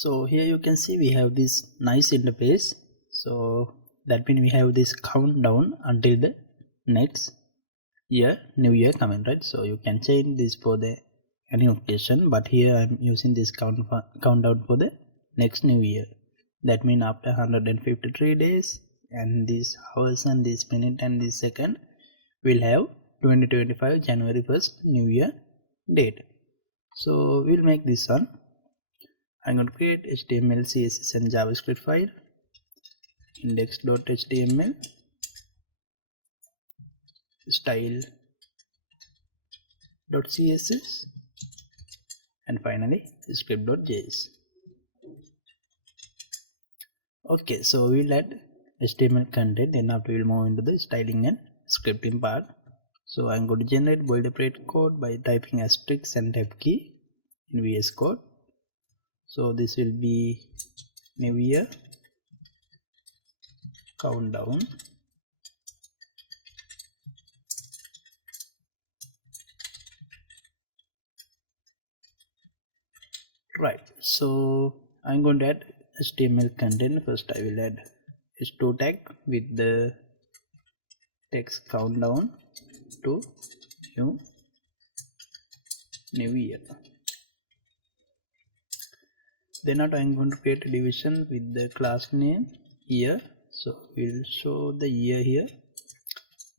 So here you can see we have this nice interface. So that means we have this countdown until the next year, new year coming, right? So you can change this for the any occasion, but here I'm using this countdown for the next new year. That means after 153 days and this hours and this minute and this second, we'll have 2025 January 1st new year date. So we'll make this one. I'm going to create HTML, CSS and JavaScript file, index.html, style.css, and finally script.js. Okay, so we'll add HTML content, then after we'll move into the styling and scripting part. So I'm going to generate boilerplate code by typing asterisk and tab key in VS Code. So this will be new year countdown, right? So I'm going to add HTML content. First I will add h2 tag with the text countdown to new year. Then after I'm going to create a division with the class name year. So we'll show the year here.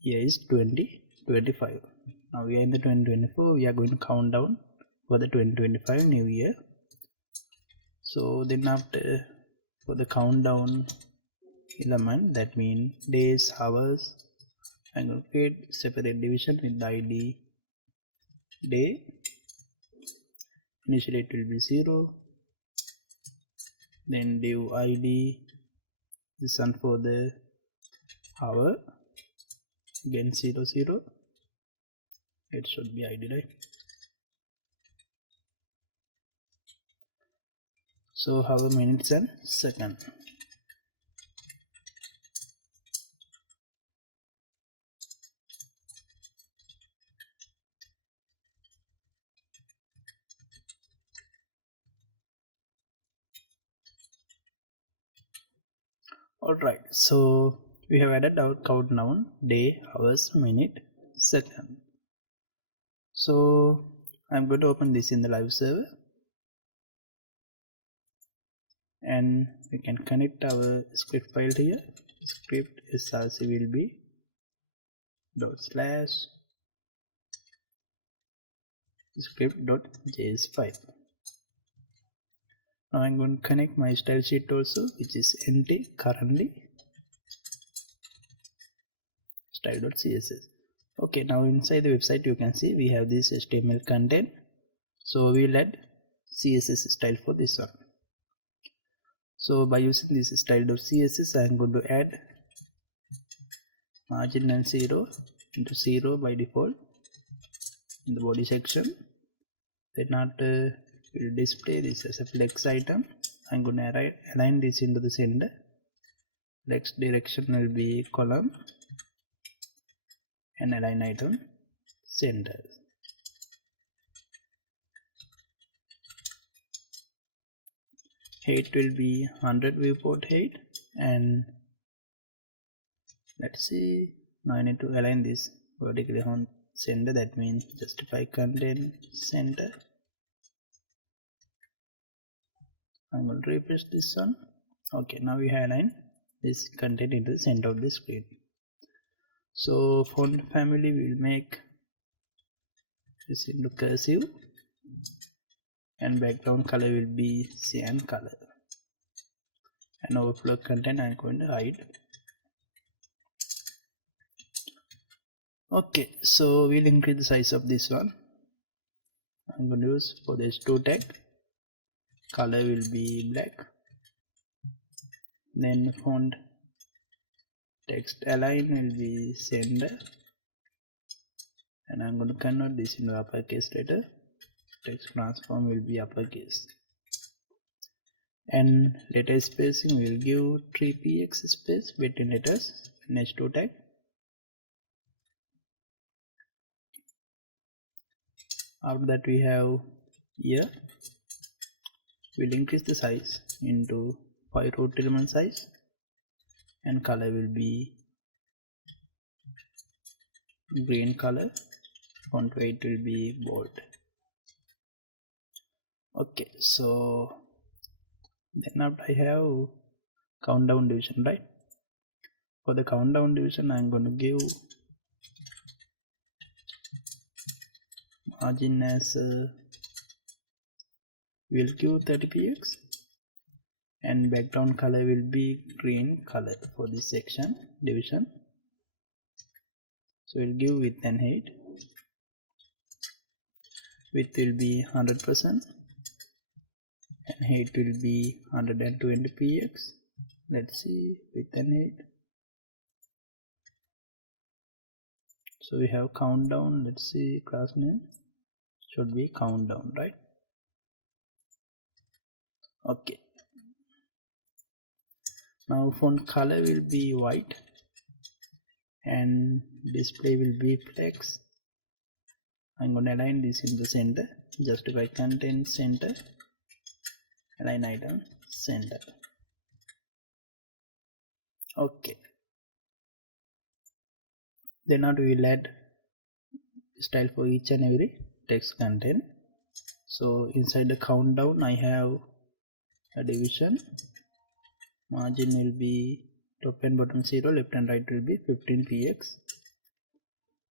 Year is 2025. Now we are in the 2024. We are going to count down for the 2025 new year. So then after for the countdown element, that means days, hours, I'm going to create separate division with the id day. Initially it will be 0, then div id, this one for the hour, again 00, it should be id, right? So hour, minutes and second. Alright, so we have added our countdown, day, hours, minute, second. So I'm going to open this in the live server, and we can connect our script file here. Script src will be /script.js file. Now I'm going to connect my style sheet also, which is empty currently, style.css. Okay, now inside the website you can see we have this HTML content. So we'll add CSS style for this one. So by using this style.css, I am going to add margin and 0 into 0 by default in the body section. Then after we'll display this as a flex item. I'm going to align this into the center. Flex direction will be column and align item center. Height will be 100 viewport height, and let's see, now I need to align this vertically on center. That means justify content center. I'm going to refresh this one. Okay, now we have aligned this content into the center of the screen. So font family will make this into cursive, and background color will be cyan color, and overflow content I'm going to hide. Okay, so we'll increase the size of this one. I'm going to use for the h2 tag, color will be black, then font text align will be center, and I'm going to convert this into uppercase letter. Text transform will be uppercase, and letter spacing will give 3px space between letters in h2 tag. After that we have year, we'll increase the size into 5 root element size, and color will be green color. Font weight will be bold. Okay, so then after I have countdown division, right? For the countdown division, I'm going to give margin as we'll give 30 px, and background color will be green color for this section division. So we'll give width and height. Width will be 100% and height will be 120 px. Let's see width and height. So we have countdown. Let's see, class name should be countdown, right? Okay, now font color will be white and display will be flex. I'm going to align this in the center. Justify content center, align item center. Okay, then now we will add style for each and every text content. So inside the countdown I have a division. Margin will be top and bottom 0, left and right will be 15 px,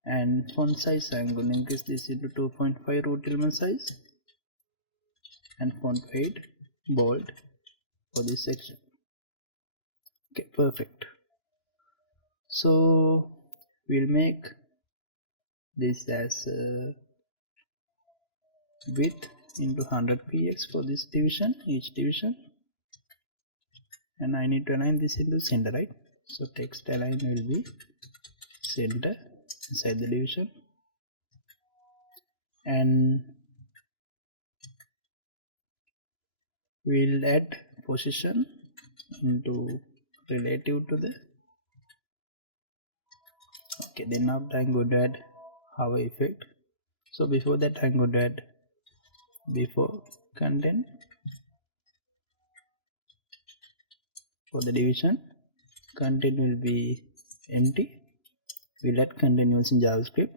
and font size I'm going to increase this into 2.5 root element size, and font weight bold for this section. Okay, perfect. So we'll make this as width into 100 px for this division, each division, and I need to align this into center, right? So text align will be center inside the division, and we'll add position into relative to the. Okay, then after I'm going to add hover effect. So before that I'm going to add before content for the division. Content will be empty. We'll add content using JavaScript.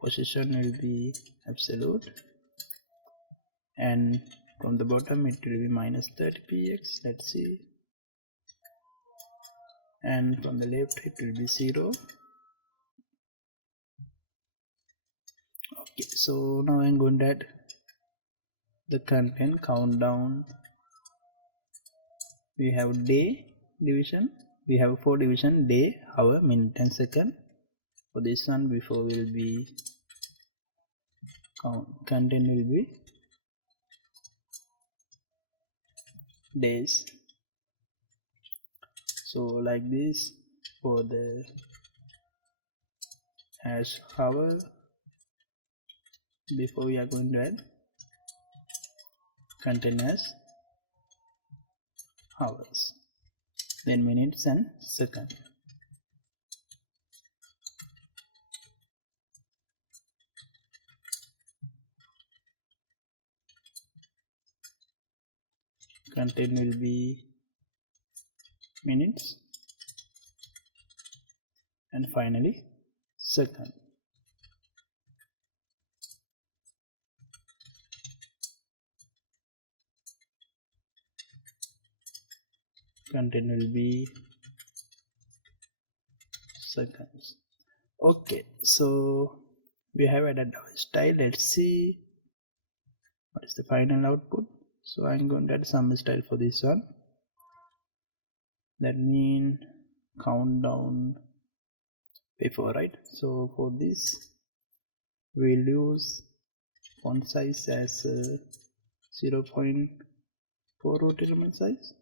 Position will be absolute, and from the bottom it will be minus 30 px. Let's see, and from the left it will be 0. Okay, so now I'm going to add the content countdown. We have day division. We have 4 division: day, hour, minute and second. For this one, before will be content will be days. So like this. For the as hour, before we are going to add content as hours, then minutes and second. Content will be minutes, and finally second. Content will be seconds. Okay, so we have added our style. Let's see what is the final output. So I'm going to add some style for this one. That means countdown before, right? So for this we'll use font size as 0.4 root element size.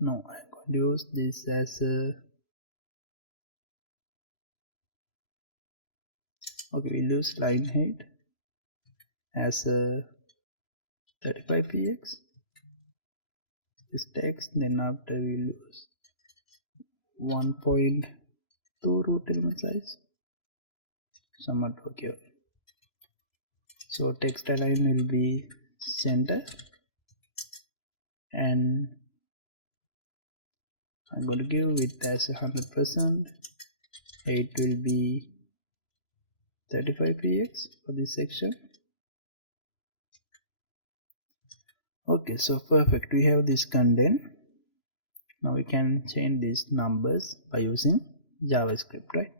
No, I'm going to use this as okay, we'll use line height as 35 px. This text, then after we'll use 1.2 root element size, somewhat okay. So text align will be center, and I'm going to give width as 100%. Height will be 35 px for this section. Okay, so perfect, we have this content. Now we can change these numbers by using JavaScript, right?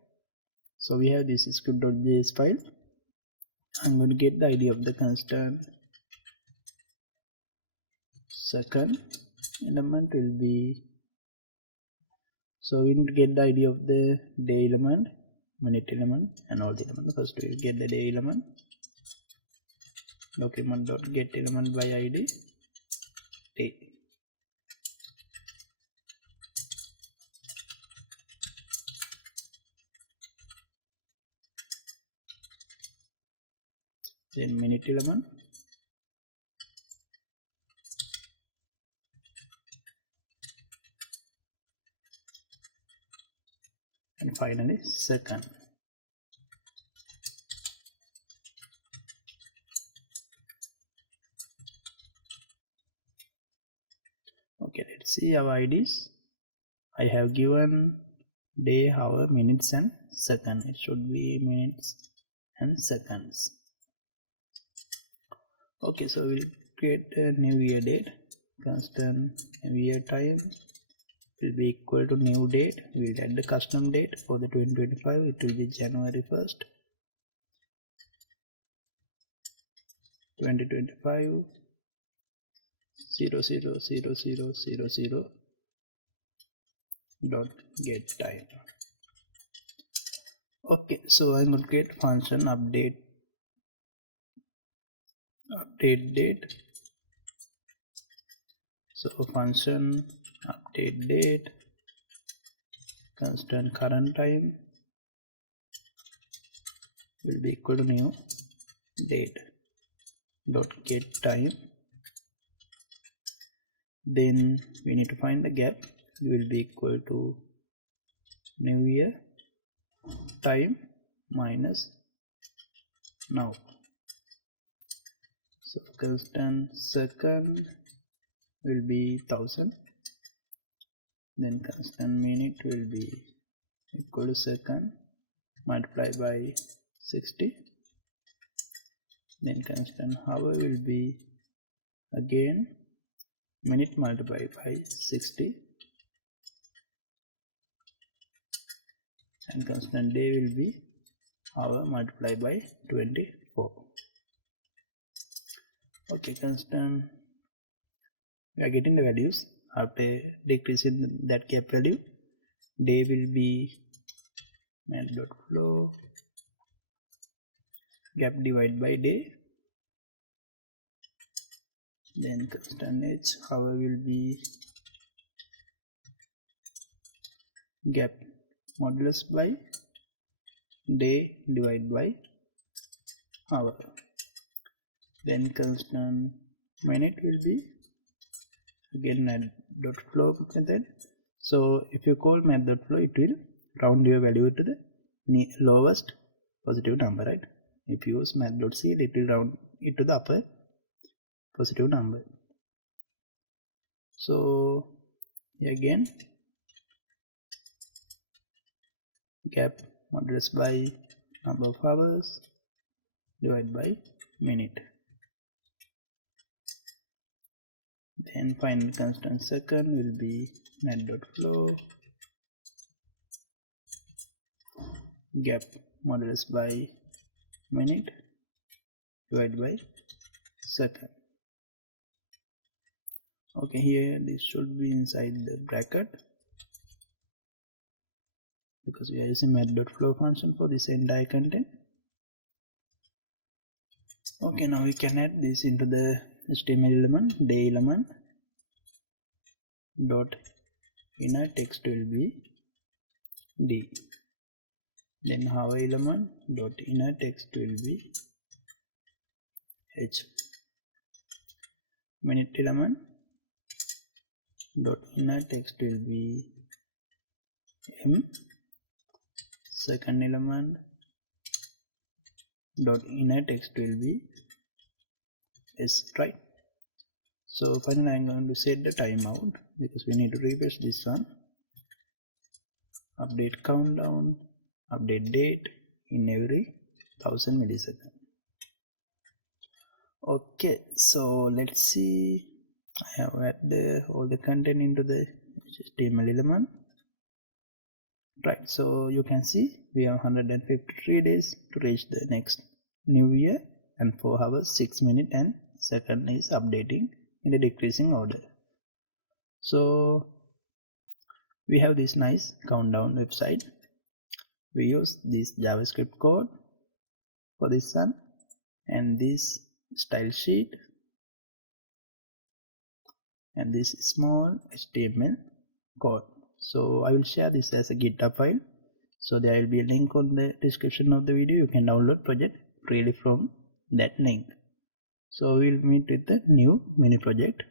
So we have this script.js file. I'm going to get the ID of the constant. Second element will be, so we need to get the ID of the day element, minute element, and all the element. First we will get the day element. Document.get element by ID day. Then minute element, and finally second. Okay, let's see our IDs. I have given day, hour, minutes and second. It should be minutes and seconds. Okay, so we'll create a new year date. Constant new year time will be equal to new date. We'll add the custom date for the 2025. It will be January 1st 2025 000000 dot get time. Okay, so I'm going to create function update date. So function update date constant current time will be equal to new date dot get time. Then we need to find the gap. It will be equal to new year time minus now. So constant second will be 1000. Then constant minute will be equal to second multiplied by 60. Then constant hour will be again minute multiplied by 60, and constant day will be hour multiplied by 24. Okay, constant, we are getting the values. After decreasing that gap value, day will be math.flow gap divided by day. Then constant h, hour will be gap modulus by day divided by hour. Then constant minute will be again math.flow method. So if you call math.flow, it will round your value to the lowest positive number, right? If you use math.cl, it will round it to the upper positive number. So again gap modulus by number of hours divided by minute. Then final constant second will be math.flow gap modulus by minute divided by second. Okay, here this should be inside the bracket because we are using math.flow function for this entire content. Okay, now we can add this into the HTML element. Day element dot inner text will be D. Then hour element dot inner text will be H. Minute element dot inner text will be M. Second element dot inner text will be Yes, right. So finally I'm going to set the timeout because we need to refresh this one. Update countdown, update date in every 1000 milliseconds. Okay, so let's see. I have added all the content into the HTML element. Right, so you can see we have 153 days to reach the next new year, and 4 hours 6 minutes and second is updating in a decreasing order. So we have this nice countdown website. We use this JavaScript code for this one and this style sheet and this small HTML code. So I will share this as a GitHub file. So there will be a link on the description of the video. You can download project freely from that link. So we'll meet with the new mini project